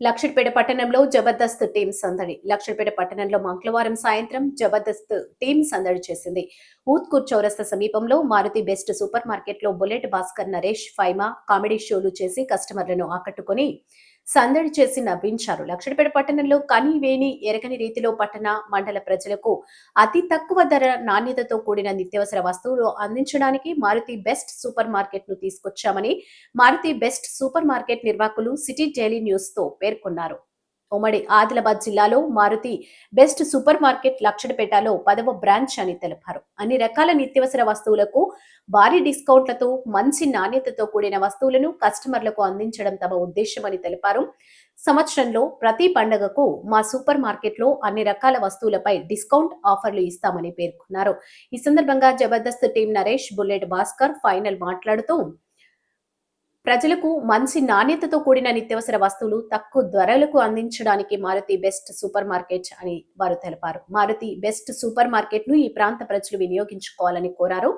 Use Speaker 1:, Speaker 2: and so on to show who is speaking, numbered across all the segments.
Speaker 1: లక్షడ్పేట పట్టణంలో జబర్దస్త్ టీం సందడి. లక్షడ్పేట పట్టణంలో మంగళవారం సాయంత్రం జబర్దస్త్ టీం సందడి చేసింది. ఊత్కూర్ చౌరస్తా సమీపంలో మారుతి బెస్ట్ సూపర్ మార్కెట్లో బుల్లెట్ భాస్కర్ నరేష్ ఫైమా కామెడీ షోలు చేసి కస్టమర్లను ఆకట్టుకొని సందడి చేసి నవ్వించారు. లక్షడ్పేట పట్టణంలో కని వేని ఎరగని రీతిలో పట్టణ మండల ప్రజలకు అతి తక్కువ ధర నాణ్యతతో కూడిన నిత్యావసర వస్తువులు అందించడానికి మారుతి బెస్ట్ సూపర్ మార్కెట్ను తీసుకొచ్చామని మారుతి బెస్ట్ సూపర్ మార్కెట్ నిర్వాహకులు సిటీ డైలీ న్యూస్తో పేర్కొన్నారు. ఉమ్మడి ఆదిలాబాద్ జిల్లాలో మారుతి బెస్ట్ సూపర్ మార్కెట్ లక్షడపేటలో పదవ బ్రాంచ్ అని తెలిపారు. అన్ని రకాల నిత్యావసర వస్తువులకు భారీ డిస్కౌంట్లతో మంచి నాణ్యతతో కూడిన వస్తువులను కస్టమర్లకు అందించడం తమ ఉద్దేశమని తెలిపారు. సంవత్సరంలో ప్రతి పండగకు మా సూపర్ మార్కెట్లో అన్ని రకాల వస్తువులపై డిస్కౌంట్ ఆఫర్లు ఇస్తామని పేర్కొన్నారు. ఈ సందర్భంగా జబర్దస్త్ టీం నరేష్ బుల్లెట్ భాస్కర్ ఫైనల్ మాట్లాడుతూ ప్రజలకు మంచి నాణ్యతతో కూడిన నిత్యావసర వస్తువులు తక్కువ ధరలకు అందించడానికి మారుతి బెస్ట్ సూపర్ మార్కెట్ అని వారు తెలిపారు. మారుతి బెస్ట్ సూపర్ మార్కెట్ను ఈ ప్రాంత ప్రజలు వినియోగించుకోవాలని కోరారు.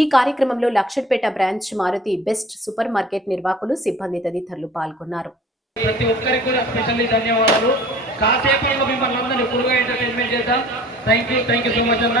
Speaker 1: ఈ కార్యక్రమంలో Luxettipet branch Maruthi best super market నిర్వాహకులు సిబ్బంది తదితరులు పాల్గొన్నారు.
Speaker 2: ప్రతి ఒక్కరికి కూడా స్పెషల్లీ ధన్యవాదాలు. కాసేపట్లో మిమ్మల్ని అందరినీ ఫుల్గా ఎంటర్టైన్మెంట్ చేద్దాం. Thank you thank you so much అన్న.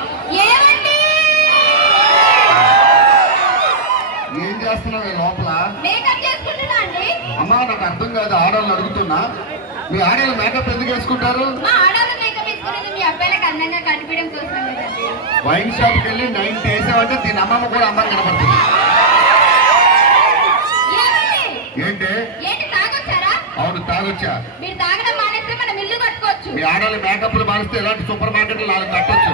Speaker 3: చేస్తున్నావు లోపల? అమ్మా నాకు అర్థం కాదు ఆడవాళ్ళు అడుగుతున్నా. మీ ఆడవాళ్ళు మేకప్ ఎందుకు వేసుకుంటారు? వైన్ షాప్కి వెళ్ళి నైన్ వేసామంటే దీని అమ్మమ్మ కూడా అందరం కనపడుతుంది. ఏంటి? అవును తాగొచ్చా?
Speaker 4: మానేస్తే
Speaker 3: మీ ఆడవాళ్ళు మేకప్లు మారిస్తే ఇలాంటి సూపర్ మార్కెట్లు నాలుగు కట్టొచ్చు?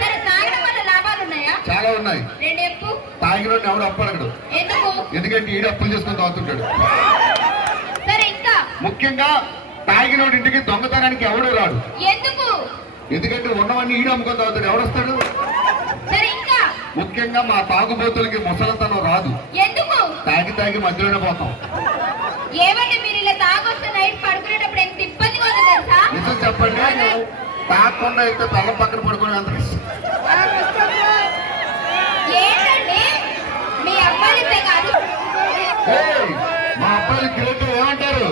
Speaker 3: మరి చాలా ఉన్నాయి. తాగిన ఎవడు అప్పడగడు
Speaker 4: ఎందుకు?
Speaker 3: ఎందుకంటే ఈడు అప్పులు చేసుకుని తాగుతుంటాడు.
Speaker 4: సరే ఇంకా?
Speaker 3: ముఖ్యంగా తాగినోడి ఇంటికి దొంగతనానికి ఎవడు రాడు?
Speaker 4: ఎందుకు?
Speaker 3: ఎందుకంటే ఉన్నవన్నీ ఈడు అమ్ముకొని తాగుతాడు. ఎవడొస్తాడు?
Speaker 4: సరే ఇంకా?
Speaker 3: ముఖ్యంగా మా తాగుబోతులకి ముసలతనం రాదు.
Speaker 4: ఎందుకు?
Speaker 3: తాగి తాగి మధ్యలోనే పోతాం. నిజం చెప్పండి. తాగకుండా అయితే తల పక్కన పడుకునే అంత
Speaker 4: ఏంటండి మీ అబ్బాయిలే కాదు
Speaker 3: ఏయ్, మా అబ్బాయిలు కిలోకి ఏమంటారు?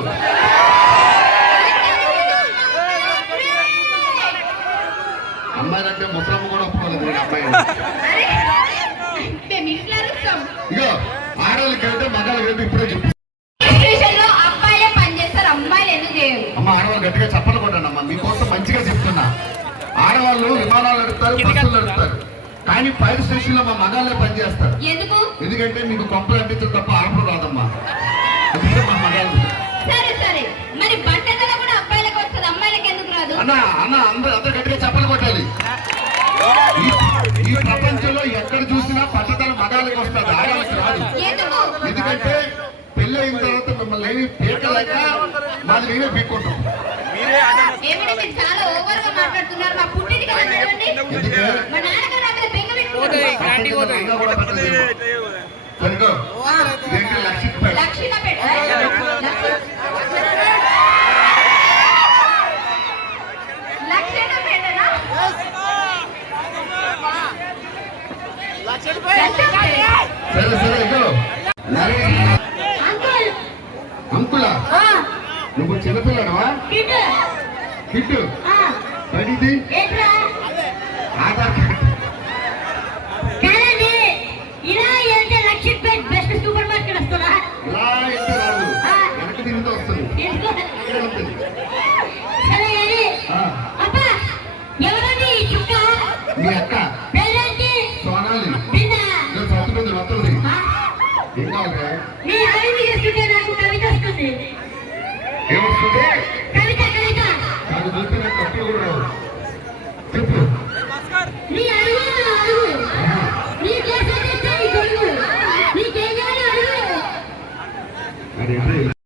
Speaker 3: అమ్మాయిలంటే ముసలమ్మ కూడా ఒప్పుకోలేదు మీ అబ్బాయి
Speaker 4: మేము ఇంట్లో అరుస్తాం.
Speaker 3: ఇగో ఆడవాళ్ళకి వెళ్తే మగాళ్ళకి వెళ్తే ఇప్పుడే చెప్పు.
Speaker 4: ఎలక్ట్రీషియన్లో అబ్బాయిలే పని చేస్తారు అమ్మాయిలు ఎందుకు చేయరు?
Speaker 3: అమ్మ ఆడవాళ్ళు గట్టిగా చెప్పలు కొట్టండి అమ్మ మీకోసం మంచిగా చెప్తున్నా. ఆడవాళ్ళు విమానాలు నడుపుతారు బస్సులు నడుపుతారు. కానీ ఫైర్ స్టేషన్లో మా మగాళ్ళే పనిచేస్తారు.
Speaker 4: ఎందుకు?
Speaker 3: ఎందుకంటే మీకు కొంపలు అంటించడం తప్ప ఆడపడు రాదమ్మా. మా మగాళ్ళు.
Speaker 4: సరే సరే. మరి బట్టతల కూడా అబ్బాయిలకు వస్తుంది అమ్మాయిలకు ఎందుకు రాదు?
Speaker 3: అన్న అన్న అందరూ అందరూ గట్టిగా చెప్పలు కొట్టాలి. ఈ- ప్రపంచంలో ఎక్కడ చూసినా పట్టతల మగాళ్ళకి వస్తుంది ఆడవాళ్ళకి రాదు.
Speaker 4: ఎందుకు?
Speaker 3: ఎందుకంటే పెళ్ళి అయిన తర్వాత మిమ్మల్ని ఏమి పీకలేక మాది నేనే పీక్కుంటాం.
Speaker 4: చాలా ఓవర్గా మాట్లాడుతున్నారు. మా మా నాన్నగారు
Speaker 3: సరే సరే నరేష్
Speaker 4: అంకుల్.
Speaker 3: అంకులా?
Speaker 4: ఆ,
Speaker 3: నువ్వు చిన్నపిల్లడవా. కిట్టు.
Speaker 4: ఆ,
Speaker 3: మీ అక్క. సోనాలి. వస్తుంది
Speaker 4: వస్తుంది.
Speaker 3: ఏం కావాలి ఏమొస్తుంది నాకు చూస్తే నాకు కప్పులు కూడా రావు. చెప్పు. అది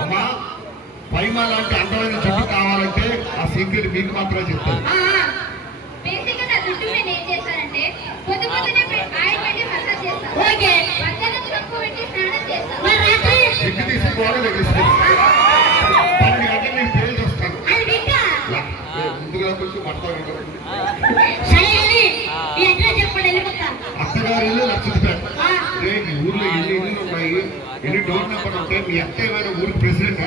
Speaker 3: అమ్మా పైమ లాంటి అందమైన చెట్టు కావాలంటే ఆ సీక్రెట్ మీకు మాత్రమే చెప్తాను. సిగ్గు తీసి గోడ పన్నెండు గంటలు అత్తగారి ఇల్లు లక్షించారు రేపు ఊర్లో ఎన్ని ఇల్లు ఉన్నాయి? ఎన్ని డోర్ నెంబర్ ఉంటాయి? మీ అత్త ఏమైనా ఊరికి ప్రెసిడెంట్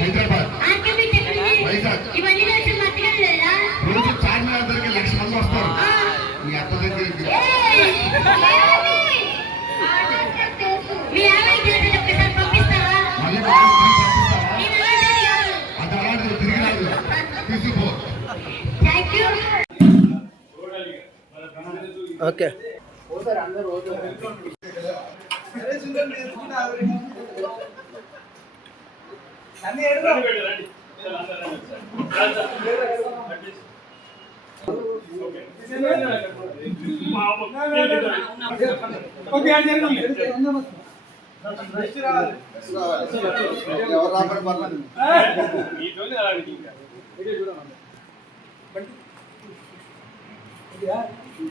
Speaker 3: హైదరాబాద్. వైజాగ్. రోజు చార్మినార్ దగ్గర లక్ష మంది వస్తారు. మీ అత్త దగ్గరికి
Speaker 4: మీ.
Speaker 3: అది అలాంటిది తిరిగి రాదు. తీసుకో
Speaker 5: ఓకే.
Speaker 3: ఎవరు రాబడి పర్లేదు.
Speaker 6: హాయ్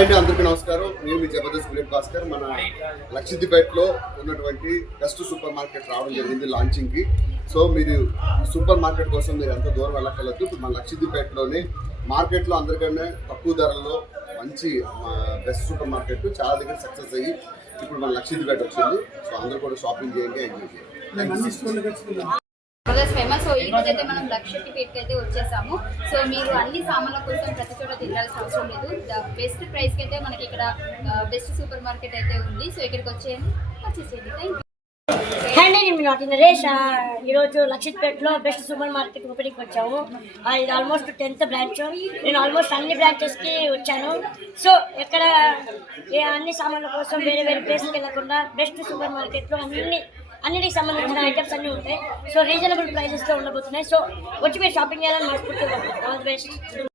Speaker 6: అండి అందరికీ నమస్కారం. నేను మీ జబర్దస్త్ బుల్లెట్ భాస్కర్. మన లక్షిద్దిపేటలో ఉన్నటువంటి బెస్ట్ సూపర్ మార్కెట్ రావడం జరిగింది లాంచింగ్కి. సో మీరు సూపర్ మార్కెట్ కోసం మీరు ఎంత దూరం వెళ్ళక్కర్లేదు. ఇప్పుడు మన లక్షిద్దిపేటలోనే మార్కెట్లో అందరికన్నా తక్కువ ధరల్లో మంచి బెస్ట్ సూపర్ మార్కెట్ చాలా దగ్గర సక్సెస్ అయ్యి ఇప్పుడు మన లక్షిద్దిపేట వచ్చింది. సో అందరూ కూడా షాపింగ్ చేయండి ఎంజాయ్ చేయండి.
Speaker 7: బ్రదర్స్ ఫేమస్ సో ఈ రోజు అయితే మనం లక్షకి పేట్కి అయితే వచ్చేసాము. సో మీరు అన్ని సామాన్ల కోసం ప్రతి చోట తిరగాల్సిన అవసరం లేదు. ద బెస్ట్ ప్రైస్కి అయితే మనకి ఇక్కడ బెస్ట్ సూపర్ మార్కెట్ అయితే ఉంది. సో ఇక్కడికి వచ్చేయండి. వచ్చేసేయండి థ్యాంక్ యూ
Speaker 8: నాటి నరేష్ ఈరోజు లక్షిత్పేటలో బెస్ట్ సూపర్ మార్కెట్ ఓపెనింగ్ వచ్చాము. ఇది ఆల్మోస్ట్ టెన్త్ బ్రాంచ్ నేను ఆల్మోస్ట్ అన్ని బ్రాంచెస్కి వచ్చాను. సో ఎక్కడ ఏ అన్ని సామాన్ల కోసం వేరే వేరే ప్లేస్కి వెళ్ళకుండా బెస్ట్ సూపర్ మార్కెట్లో అన్ని అన్నిటికి సంబంధించిన ఐటమ్స్ అన్నీ ఉంటాయి. సో రీజనబుల్ ప్రైజెస్తో ఉండబోతున్నాయి. సో వచ్చి మీరు షాపింగ్ చేయాలని మనస్ఫూర్తిగా ఆల్ ది బెస్ట్